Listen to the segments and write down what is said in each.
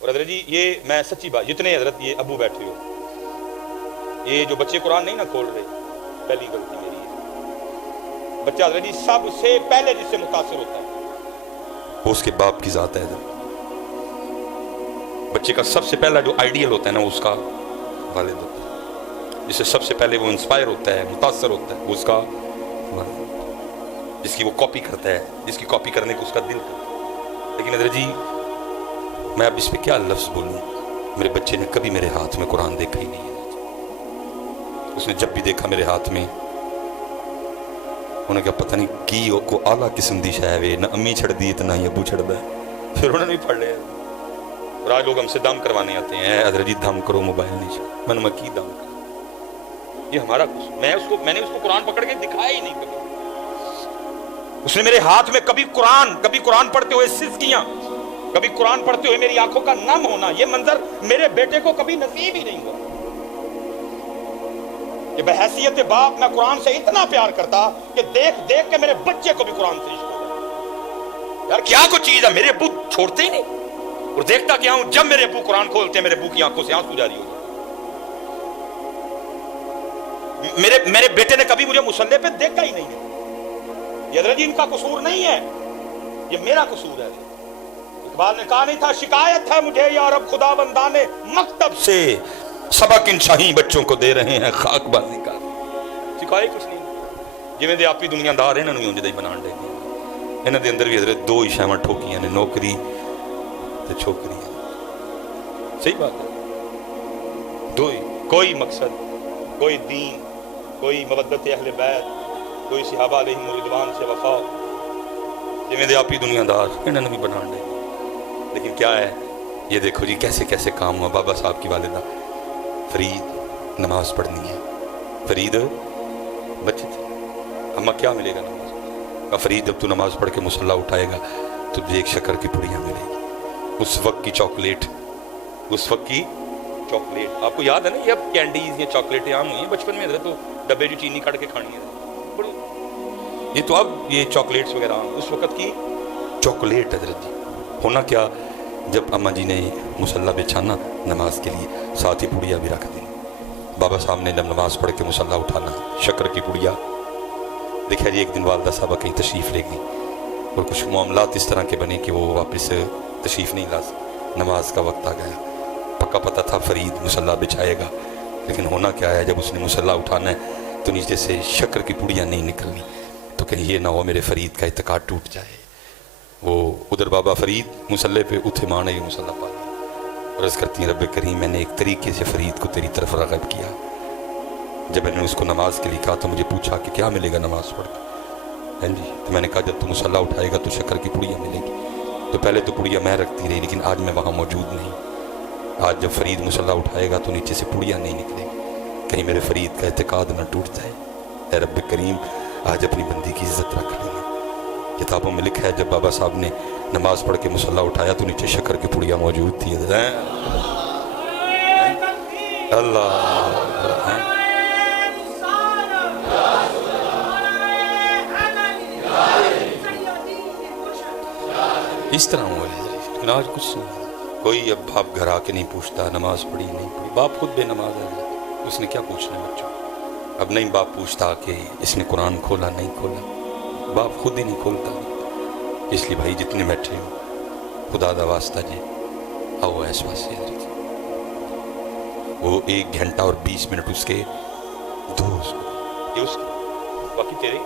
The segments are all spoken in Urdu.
اور حضرت جی یہ میں سچی بات، جتنے حضرت یہ ابو بیٹھے ہو، یہ جو بچے قرآن نہیں نہ کھول رہے، پہلی غلطی میری ہے۔ بچہ حضرت جی سب سے پہلے جس سے متاثر ہوتا ہے وہ اس کے باپ کی ذات ہے حضرت۔ بچے کا سب سے پہلا جو آئیڈیل ہوتا ہے نا، اس کا والد ہوتا ہے، جس سے سب سے پہلے وہ انسپائر ہوتا ہے، متاثر ہوتا ہے، وہ اس کا والد ہوتا ہے، جس کی وہ کاپی کرتا ہے، جس کی کاپی کرنے کو اس کا دل کرتا ہے۔ لیکن حضرت جی میں اب اس پہ کیا لفظ بولوں، میرے بچے نے کبھی میرے ہاتھ میں قرآن دیکھا ہی نہیں ہے۔ اس نے جب بھی دیکھا میرے ہاتھ میں، انہوں نے کہا پتہ نہیں کی کو اعلیٰ قسم دی شاید نہ امی چھڑ دی تو نہ ہی ابو چھڑ دا ہے، پھر انہوں نے بھی پڑھ لیا۔ اور آج لوگ ہم سے دم کروانے آتے ہیں، حضرت جی دم کرو موبائل نہیں چھڑ، میں نے کی دم کرو، یہ ہمارا قصور، میں نے اس کو قرآن پکڑ کے دکھایا ہی نہیں کبھی۔ اس نے میرے ہاتھ میں کبھی قرآن پڑھتے ہوئے سسکیاں، کبھی قرآن پڑھتے ہوئے میری آنکھوں کا نم ہونا، یہ منظر میرے بیٹے کو کبھی نصیب ہی نہیں ہوا کہ بحیثیت باپ میں قرآن سے اتنا پیار کرتا کہ دیکھ دیکھ کے میرے بچے کو بھی قرآن سے عشق ہو گیا۔ یار کیا کوئی چیز ہے، میرے ابو چھوڑتے ہی نہیں، اور دیکھتا کیا ہوں جب میرے ابو قرآن کھولتے ہیں میرے ابو کی آنکھوں سے آنسو جاری ہو جاتے۔ میرے بیٹے نے کبھی مجھے مصلی پہ دیکھا ہی نہیں ہے۔ یہ حضرت جی ان کا قصور نہیں ہے، یہ میرا قصور ہے۔ اقبال نے کہا نہیں تھا شکایت ہے مجھے یا رب خدا بندان مکتب سے، سبق ان شاہی بچوں کو دے رہے ہیں خاک بازی کا۔ شکایت کچھ نہیں، جویں دے آپ ہی دنیا دار انہاں نوں اونج دے بنان دے، انہاں دے اندر بھی حضرت دو ہی شیواں ٹھوکیاں نے، نوکری تے چھوکری۔ صحیح بات ہے، دو ہی، کوئی مقصد، کوئی دین، کوئی مودت اہل بیت، کوئی صحابہ علیہم رضوان سے وفا، جویں دے آپ ہی دنیا دار انہاں نوں بھی بنان دے۔ لیکن کیا ہے، یہ دیکھو جی کیسے کیسے کام ہوا۔ بابا صاحب کی والدہ فرید نماز پڑھنی ہے، فرید بچے تھے، اماں کیا ملے گا نماز؟ کہا فرید جب تو نماز پڑھ کے مصلی اٹھائے گا تو تجھے ایک شکر کی پڑیاں ملے گی، اس وقت کی چاکلیٹ، اس وقت کی چاکلیٹ۔ آپ کو یاد ہے نا یہ اب کینڈیز یا چاکلیٹیں عام ہوئی ہیں، بچپن میں حضرت تو ڈبے جو چینی کاٹ کے کھانی ہے، یہ تو اب یہ چاکلیٹس وغیرہ عام، اس وقت کی چاکلیٹ حضرت جی۔ ہونا کیا، جب اماں جی نے مصلی بچھانا نماز کے لیے، ساتھ ہی پڑیا بھی رکھ دی۔ بابا صاحب نے جب نماز پڑھ کے مصلی اٹھانا، شکر کی پڑیا دیکھا جی۔ ایک دن والدہ صاحبہ کہیں تشریف لے گئی اور کچھ معاملات اس طرح کے بنے کہ وہ واپس تشریف نہیں لا سکے، نماز کا وقت آ گیا۔ پکا پتہ تھا فرید مصلی بچھائے گا، لیکن ہونا کیا ہے، جب اس نے مصلی اٹھانا ہے تو نیچے سے شکر کی پڑیاں نہیں نکلنی، تو کہیں یہ نہ ہو میرے فرید کا اعتقاد ٹوٹ جائے۔ وہ ادھر بابا فرید مصلی پہ اتھے مانے یہ مصلی پا لیا، عرض کرتی ہیں رب کریم میں نے ایک طریقے سے فرید کو تیری طرف راغب کیا۔ جب میں نے اس کو نماز کے لیے کہا تو مجھے پوچھا کہ کیا ملے گا نماز پڑھ کے؟ ہاں جی، تو میں نے کہا جب تو مصلی اٹھائے گا تو شکر کی پڑیاں ملے گی۔ تو پہلے تو پڑیاں میں رکھتی رہی، لیکن آج میں وہاں موجود نہیں۔ آج جب فرید مصلی اٹھائے گا تو نیچے سے پڑیاں نہیں نکلے گی، کہیں میرے فرید کا اعتقاد نہ ٹوٹ جائے۔ اے رب کریم آج اپنی بندی کی عزت رکھ لینا۔ کتابوں میں لکھا ہے جب بابا صاحب نے نماز پڑھ کے مصلی اٹھایا تو نیچے شکر کی پڑیاں موجود تھی۔ اللہ اس طرح ہوا ہے، لیکن آج کچھ نہیں۔ کوئی اب باپ گھر آ کے نہیں پوچھتا نماز پڑھی نہیں پڑھی، باپ خود بے نماز ہے، اس نے کیا پوچھنا ہے بچوں؟ اب نہیں باپ پوچھتا کہ اس نے قرآن کھولا نہیں کھولا، باپ خود ہی نہیں کھولتا۔ اس لیے بھائی جتنے بیٹھے ہو خدا دا واسطہ جی آؤ ایس واسطے حضرت، وہ 1 گھنٹہ اور 20 منٹ اس کے دو اس کو یہ اس باقی تیرے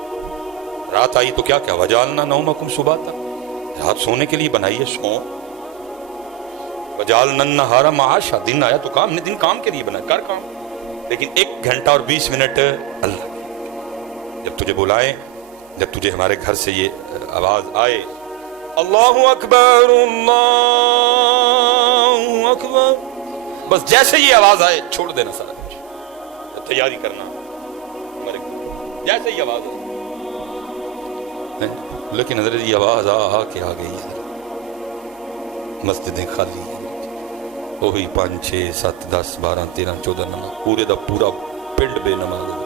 رات آئی تو کیا کیا وجالنا نومکم سباتا، رات سونے کے لیے بنائی ہے، سو وجالنا النہار معاشا، دن آیا تو کام، دن کام کے لیے بنا کر کام، لیکن 1 گھنٹہ اور 20 منٹ اللہ جب تجھے بلائیں، جب تجھے ہمارے گھر سے یہ آواز آئے اللہ اکبر اللہ اکبر، بس جیسے یہ آواز آئے چھوڑ دینا سارا کچھ، تیاری کرنا ہمارے جیسے ہی آواز آئے۔ لیکن حضرت یہ آواز آ کے آ گئی ہے، مسجدیں خالی ہیں، وہی 5 6 7 10 12 13 14 نماز، پورے دا پورا پنڈ بے نماز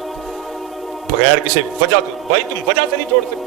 بغیر کسی وجہ تو، بھائی تم وجہ سے نہیں چھوڑ سکتے۔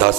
10